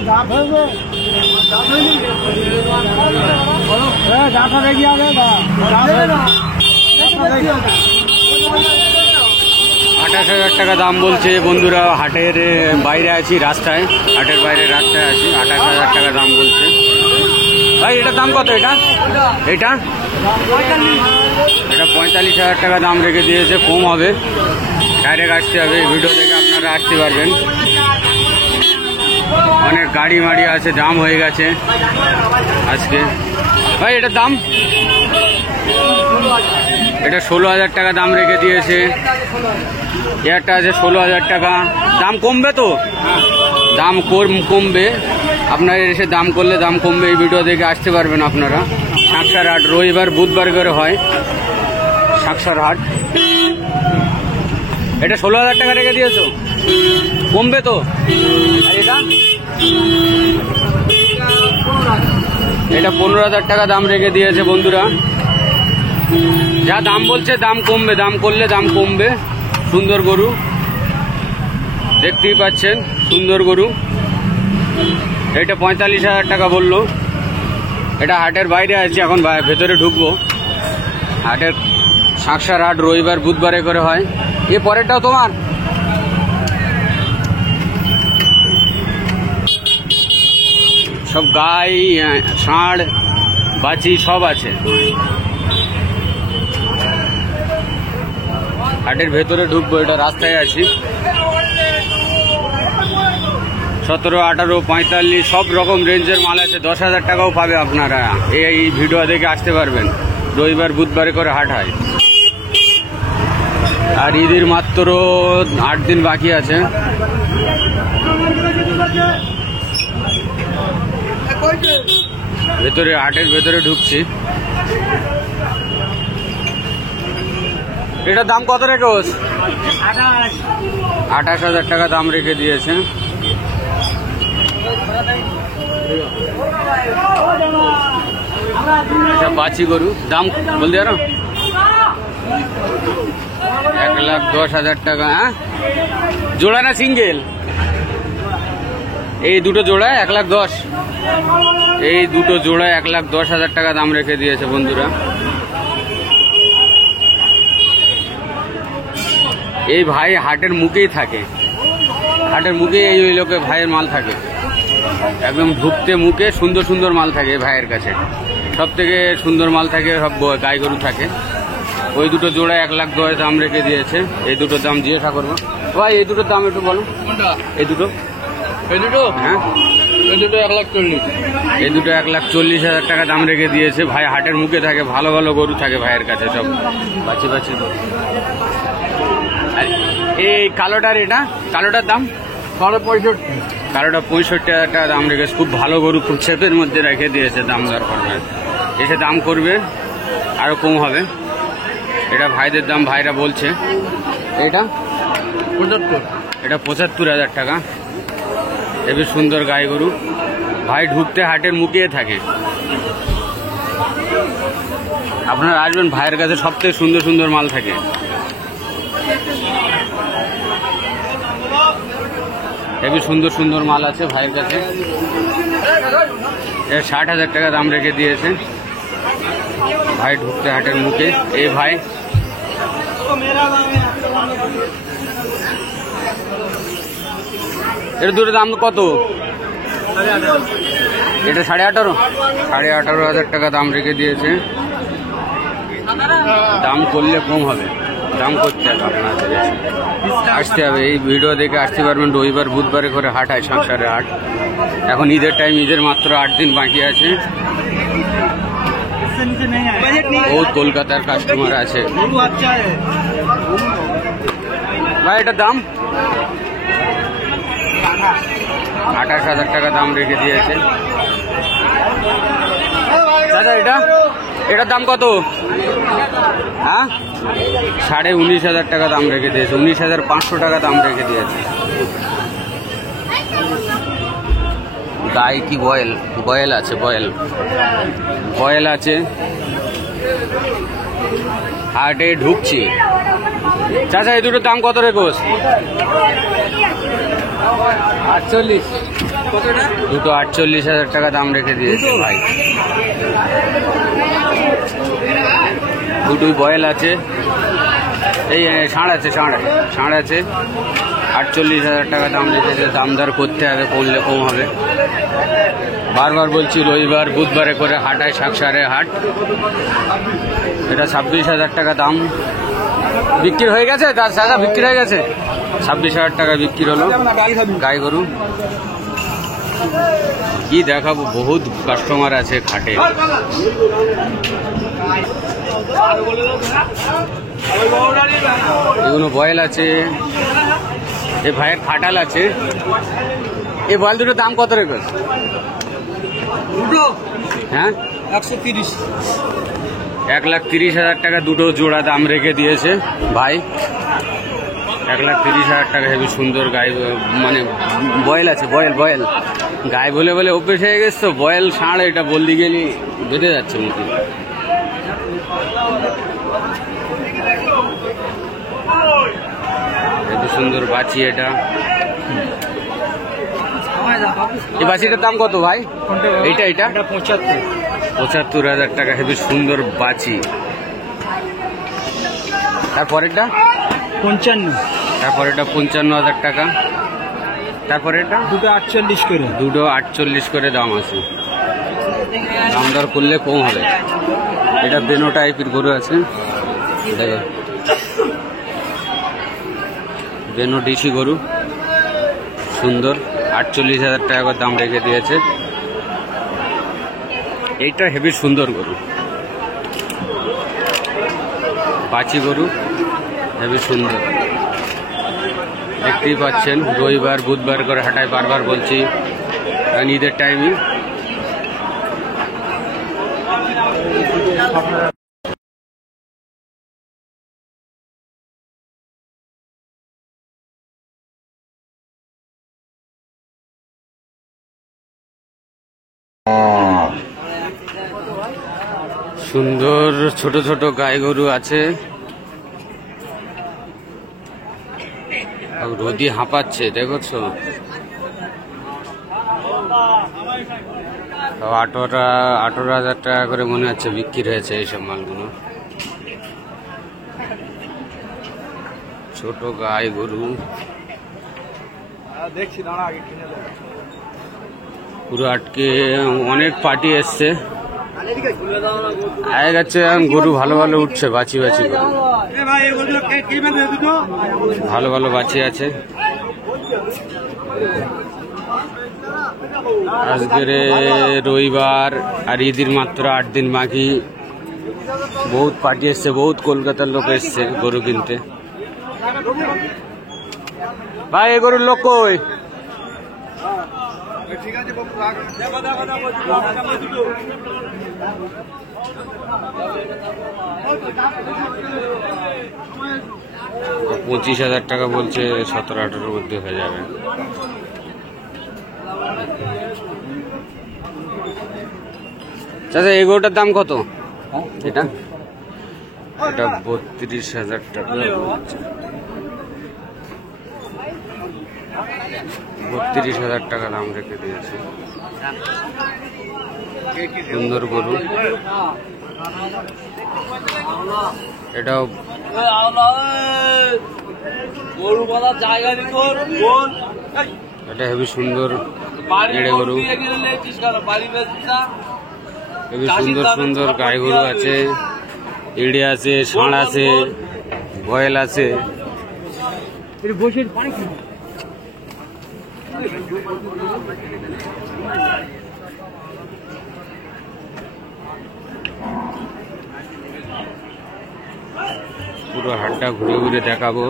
28,000 টাকা দাম বলছে বন্ধুরা। হাটের বাইরে আছি, রাস্তায়, হাটের বাইরে রাস্তায় আছি। 28,000 টাকা দাম বলছে ভাই। এটার দাম কত? এটা 45,000 টাকা দাম রেখে দিয়েছে। কম হবে, ডাইরেক্ট আসতে হবে। ভিডিও দেখে আপনারা আসতে পারবেন। অনেক গাড়ি মাড়ি আছে, জাম হয়ে গেছে আজকে। ভাই এটার দাম? এটা 16,000 টাকা দাম রেখে দিয়েছে। একটা আছে 16,000 টাকা। দাম কমবে তো? দাম কমবে, আপনারা এসে দাম করলে দাম কমবে। এই ভিডিও দেখে আসতে পারবেন আপনারা। সাঁকসার হাট রবিবার বুধবার করে হয়, সাঁকসার হাট। এটা 16,000 টাকা রেখে দিয়েছো, কমবে তো? এটা 15,000 টাকা দাম রেখে দিয়েছে বন্ধুরা। যা দাম বলছে দাম কমবে, দাম করলে দাম কমবে। সুন্দর গরু দেখতেই পাচ্ছেন, সুন্দর গরু। এটা 45,000 টাকা বললো। এটা হাটের বাইরে আছে, এখন ভেতরে ঢুকবো। হাটের সাঁকসার হাট রবিবার বুধবারে করে হয়। এ পরেরটাও তোমার? সব গাই, ষাঁড়, বাছি সব আছে। হাটের ভেতরে ঢুকবো, এটা রাস্তায় আছি। 17, 18, 45 সব রকম রেঞ্জের মাল আছে। 10,000 টাকাও পাবে আপনারা। এই ভিডিও দেখে আসতে পারবেন। রবিবার বুধবারে করে হাট হয়। আর ঈদের মাত্র 8 দিন বাকি আছে। ভেতরে, হাটের ভেতরে ঢুকছি। এটার দাম কত রেখেছ? 28,000 টাকা দাম রেখে দিয়েছে। বাছি গরু দাম বলতে পারো? 1,10,000 টাকা। হ্যাঁ, জোড়া না সিঙ্গেল? এই দুটো জোড়ায় 1,10,000। এই দুটো জোড়ায় 1,10,000 টাকা দাম রেখে দিয়েছে বন্ধুরা। এই ভাই হাটের মুখেই থাকে, হাটের মুখে এই লোকে ভাইয়ের মাল থাকে। একদম ঢুকতে মুখে সুন্দর সুন্দর মাল থাকে এই ভাইয়ের কাছে। সব থেকে সুন্দর মাল থাকে, সব গাই গরু থাকে। ওই দুটো জোড়ায় 1,10,000 দাম রেখে দিয়েছে। এই দুটোর দাম জিজ্ঞাসা করবো ভাই। এই দুটোর দাম একটু বলো। এই দুটো? হ্যাঁ, এই দুটো 1,40,000। এই দুটো 1,40,000 টাকা দাম রেখে দিয়েছে। ভাই হাটের মুখে থাকে, ভালো ভালো গরু থাকে ভাইয়ের কাছে, সব বাছি বাছি গরু। এই কালোটার, এটা কালোটার দাম? 65,000। কালোটা 65,000 টাকা দাম রেখেছে। খুব ভালো গরু, খুব ছেপের মধ্যে রেখে দিয়েছে। দাম দর করবে, এসে দাম করবে, আরো কম হবে। এটা ভাইদের দাম, ভাইরা বলছে। এটা 75। এটা 75,000 টাকা। এবি সুন্দর গাই গরু। ভাই ঢুকতে হাটের মুখে থাকে। আপনারা আসবেন, ভাইয়ের কাছে সব থেকে সুন্দর সুন্দর মাল থাকে। এবি সুন্দর সুন্দর মাল আছে ভাইয়ের কাছে। 60,000 টাকা দাম রেখে দিয়েছে। ভাই ঢুকতে হাটের মুখে। এই ভাই এর দুটো দাম কত? এটা 18,500। 18,500 টাকা দাম রেখে দিয়েছে। দাম করলে কম হবে, দাম করতে হবে আপনাদের, আসতে হবে। এই ভিডিও দেখে আসতে পারবেন। রবিবার বুধবারে করে হাট হয়, সাঁকসারের হাট। এখন ঈদের টাইম, ঈদের মাত্র 8 দিন বাকি আছে। বহুত কলকাতার কাস্টমার আছে। ভাই এটার দাম? 28,000 টাকা দাম রেখে দিয়েছে। দাদা এটার দাম কত? হ্যাঁ, 19,500 টাকা দাম রেখে দিয়েছে। 19,500 টাকা দাম রেখে দিয়েছে। গাই কি বয়েল? বয়েল আছে, বয়েল আছে। হাটে ঢুকছি। চাচা এই দুটোর দাম কত রেখোস? 48। দুটো 48,000 টাকা দাম রেখে দিয়েছে ভাই। দুটোই বয়েল আছে, এই ষাঁড় আছে, ষাঁড় আছে। 48,000 টাকা দাম রেখেছে। দাম দর করতে হবে, করলে কম হবে। বারবার বলছি রবিবার বুধবারে করে হাটায় শাকসারে হাট। এটা 26,000 টাকা দাম বিক্রি হয়ে গেছে। তার সাদা বিক্রি হয়ে গেছে, 26,000 টাকা বিক্রি হলো গাই গরু। কি দেখাবো, বহুত কাস্টমার আছে খাটে। এগুলো বয়েল আছে। এ ভাইয়ের খাটাল আছে। এই বয়েল দুটোর দাম কত রেখেছে? হ্যাঁ, 130। 1,30,000 টাকা দুটো জোড়া দাম রেখে দিয়েছে ভাই। 1,30,000 টাকা। হেবি সুন্দর গাই, মানে বয়েল আছে, বয়েল গাই বলে বলে অভ্যেস হয়ে গেছে তো। বয়েল ষাঁড়, এটা বলতে গেলে বেঁধে যাচ্ছে মুখে। হেবি সুন্দর বাছি এটা। এই বাছিটার দাম কত ভাই? এইটা 75,000 টাকা। হেবি সুন্দর বাছি। তারপরেরটা 55। তারপরেটা 55,000 টাকা। তারপরে এটা দুটো 48 করে। দুটো 48 করে দাম আছে। দাম দর করলে কম হবে। এটা বেনো টাইপের গরু আছে, বেনো ডিসি গরু, সুন্দর। 48,000 টাকা করে দাম রেখে দিয়েছে। এইটা হেভি সুন্দর গরু, বাছি গরু, হেভি সুন্দর। দেখতেই পাচ্ছেন রবিবার বুধবার করে হাটায়, বারবার বলছি, ঈদের টাইমে। সুন্দর ছোট ছোট গাই গরু আছে। রোদি হাঁপাচ্ছে, দেখছো? 18,000 টাকা করে মনে হচ্ছে বিক্রি হয়েছে এইসব মালগুলো। ছোট গাই গরু দেখছি, দাঁড়া আগে পুরো আটকে। অনেক পার্টি এসছে, আয় যাচ্ছে। গরু ভালো ভালো উঠছে, বাছি বাছি গরু, ভালো ভালো বাছি আছে। আজকের রবিবার আর ঈদের মাত্র 8 দিন বাকি। বহুত পার্টি এসছে, বহুত কলকাতার লোক এসছে গরু কিনতে। ভাই এ গরুর লোক কই? ঠিক আছে, 25,000 টাকা বলছে, 17-18 মধ্যে হয়ে যাবে। চাচা এই গরুটার দাম কত? এটা 32,000 টাকা। 32,000 টাকা দাম রেখে দিয়েছে। সুন্দর গরু, এটাও এটা হেবি সুন্দর এড়ে গরু। হেবি সুন্দর সুন্দর গাই গরু আছে, এড়ে আছে, ষাঁড় আছে, বয়েল আছে। পুরো হাটটা ঘুরে ঘুরে দেখাবো।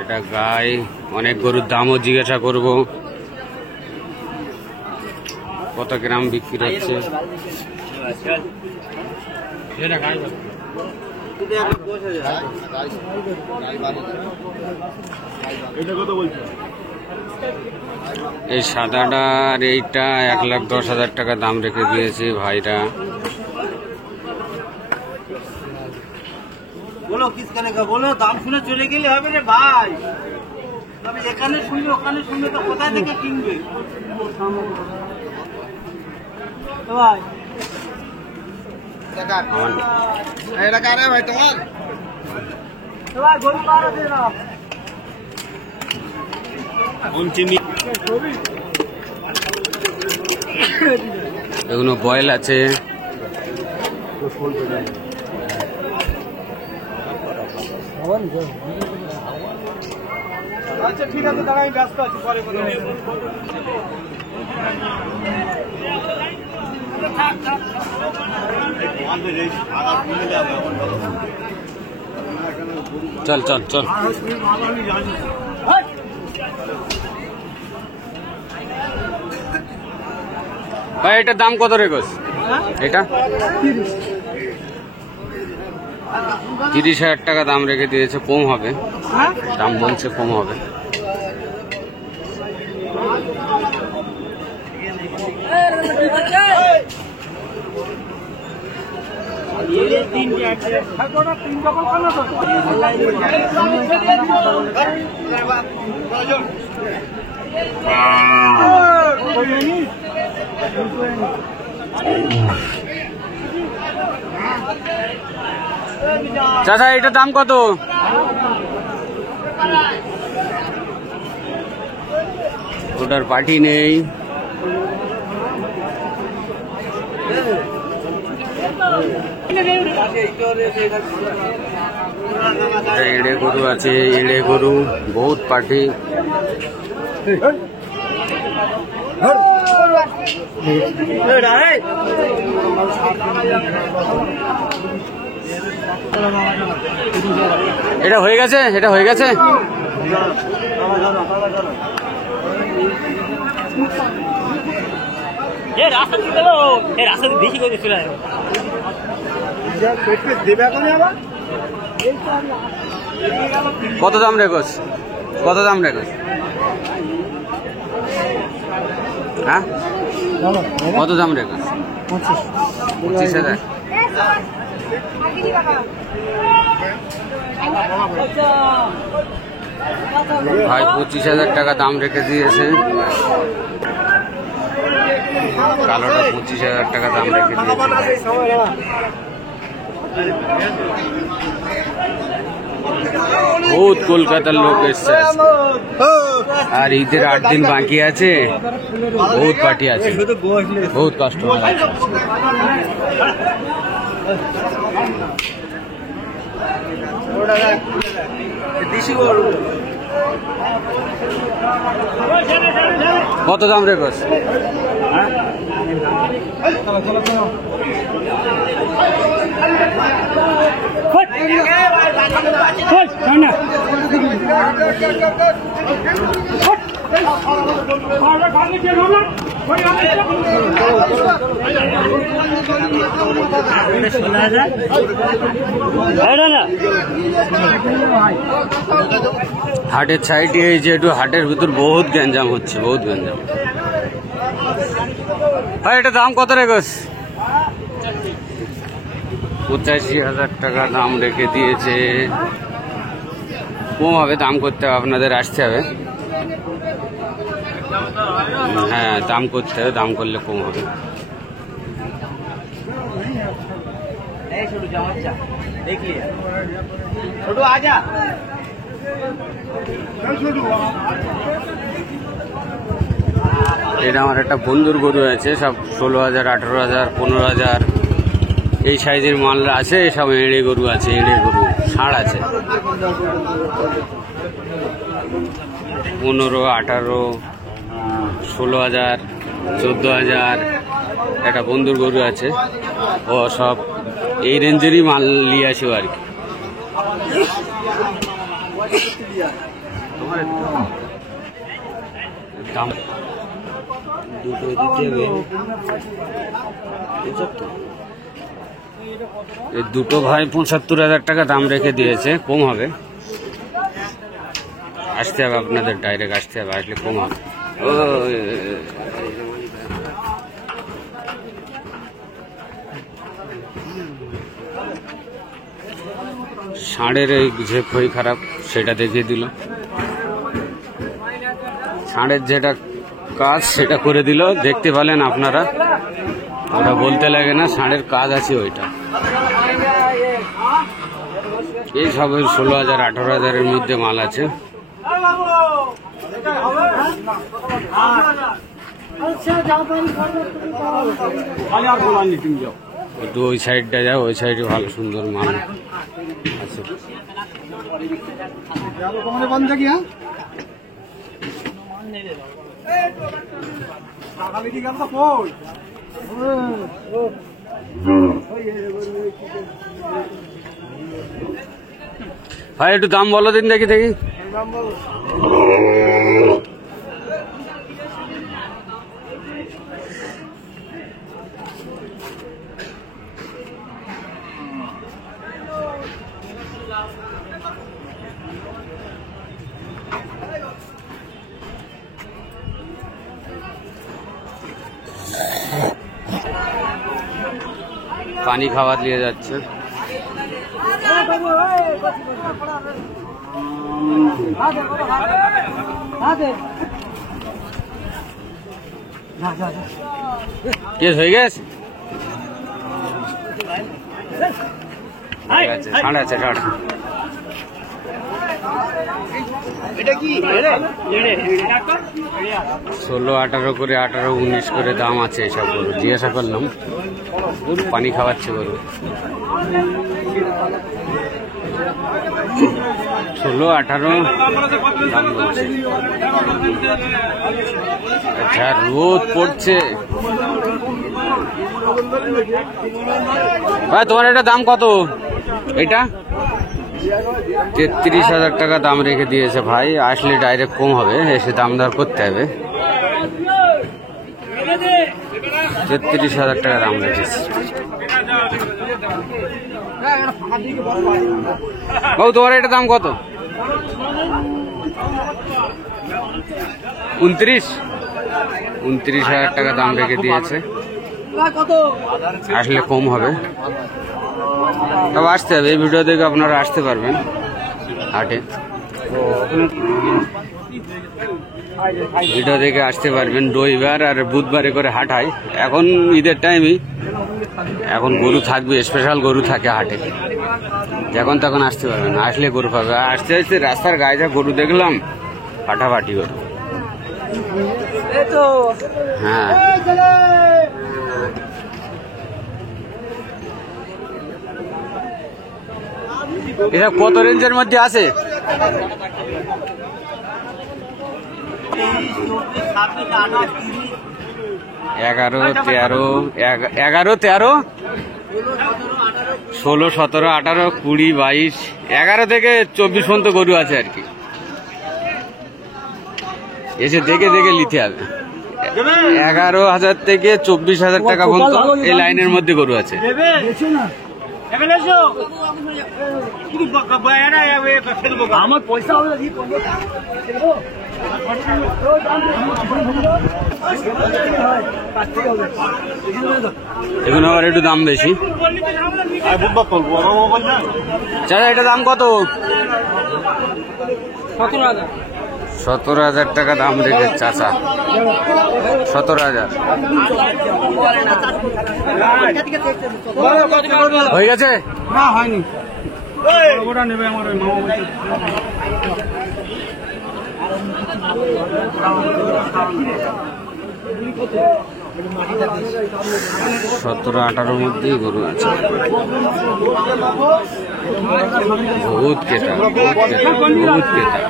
এটা গাই, অনেক গরুর দামও জিজ্ঞাসা করব, কত গ্রাম বিক্রি হচ্ছে। এই সাদাটা আর এইটা 1,10,000 টাকা দাম রেখে দিয়েছে ভাইরা। বলো কিস কানে কা, বলো দাম শুনে চলে গেলে হবে রে ভাই। যেখানে শুনবে ওখানে শুনবে তো কোথায় থেকে কিনবে ভাই ভাই গরু পাড়া দে না এগুলো বয়েল আছে, আচ্ছা ঠিক আছে দাঁড়া আমি ব্যস্ত আছি পরে কথা চল চল চল। ভাই এটার দাম কত রেখেছ? এটা 30,000 টাকা দাম রেখে দিয়েছে, কম হবে, দাম বলছে কম হবে। চাচা এটার দাম কত? ওটার পার্টি নেই। এড়ে গরু আছে, এড়ে গরু বহুত পার্টি। এটা হয়ে গেছে, এটা হয়ে গেছে। কত দাম রেখোস? কত দাম রেখোস? হ্যাঁ কত দাম রেখোস? 25,000। ভাই 25,000 টাকা দাম রেখে দিয়েছে। কালোটা 25,000 টাকা দাম রেখে দিয়েছে। বহুত কলকাতার লোক এসছে আর ঈদের 8 দিন বাকি আছে, বহুত পার্টি আছে, বহুত কাস্টমার আছে। কত দাম রেখোস? হাটের সাইডে এই যে একটু হাটের ভিতর বহুত গ্যাঞ্জাম হচ্ছে, বহুত গ্যাঞ্জাম। ভাই এটা দাম কত রেখোস? 85,000 টাকা দাম রেখে দিয়েছে। কম হবে, দাম করতে হবে, আপনাদের আসতে হবে। হ্যাঁ দাম করতে হবে, দাম করলে কম হবে। এটা আমার একটা বন্ধুর গরু আছে, সব 16,000, 18,000, 15,000 এই সাইজের মাল আছে। সব এড়ে গরু আছে, এড়ে গরু ষাঁড় আছে। 15, 18, 16,000, 14,000 একটা বন্ধুর গরু আছে। ও সব এই রেঞ্জেরই মাল নিয়ে আসে আর কি। দাম দুটো দিতে হবে, এই দুটো ভাই 75,000 টাকা দাম রেখে দিয়েছে, কম হবে। আসতে হবে আপনাদের, ডাইরেক্ট আসতে হবে, আসলে কম হবে। ষাঁড়ের এই যে খই খারাপ সেটা দেখিয়ে দিল। ষাঁড়ের যেটা কাজ সেটা করে দিল, দেখতে পেলেন আপনারা। ওটা বলতে লাগে না, ষাঁড়ের কাজ আছে ওইটা। এই সব 16,000 18,000-এর মধ্যে মাল আছে। একটু ওই সাইডটা যাও, ওই সাইডে ভালো সুন্দর মাল আছে। ভাই একটু দাম বলো দিন দেখি দেখি। পানি খাবার নিয়ে যাচ্ছে। কেস হয়ে গেছে, ষাঁড় আছে ষাঁড়। এটা কি 16, 18 করে, 18, 19 করে দাম আছে এইসব গরু। জিজ্ঞাসা করলাম, পানি খাওয়াচ্ছে গরু। 16, 18 দাম বলছে। আচ্ছা, রোদ পড়ছে। ভাই তোমার এটা দাম কত? এটা 33,000 টাকা দাম রেখে দিয়েছে ভাই। আসলে ডাইরেক্ট কম হবে, এসে দাম দর করতে হবে। 33,000 টাকা দাম রেখেছে। বাবু তোমার এটা দাম কত? 29,000 টাকা দাম রেখে দিয়েছে। আসলে কম হবে, তবে আসতে হবে। এই ভিডিও দেখে আপনারা আসতে পারবেন হাটে। ভিডিও দেখে আসতে পারবেন। রবিবার আর বুধবারে করে হাট হয়। এখন ঈদের টাইমই, এখন গরু থাকবে, স্পেশাল গরু থাকে হাটে। যখন তখন আসতে পারবেন, আসলে গরু পাবে। আসতে আসতে রাস্তার গায়ে যা গরু দেখলাম, ফাটাফাটি গরু। হ্যাঁ, এটা কত রেঞ্জের মধ্যে আছে? 11, 13, 16, 17, 18, 20, 22, 11 থেকে 24 পর্যন্ত গরু আছে আর কি। এসে দেখে দেখে নিতে হবে। 11,000 থেকে 24,000 টাকা পর্যন্ত এই লাইনের মধ্যে গরু আছে। আমার পয়সা এখন আবার একটু দাম বেশি। চাচা এটা দাম কত? 17,000 টাকা দাম রেখে চাচা। 17,000 হয়ে গেছে? না হয়নি, ওটা নেবে আমার ওই মামা। 17, 18 মধ্যেই গরু আছে। বহুত ক্রেতা, বহুত ক্রেতা।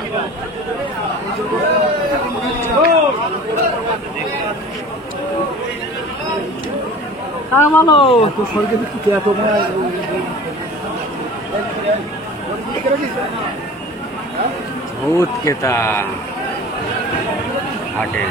বহুত ক্রেতা হাটে।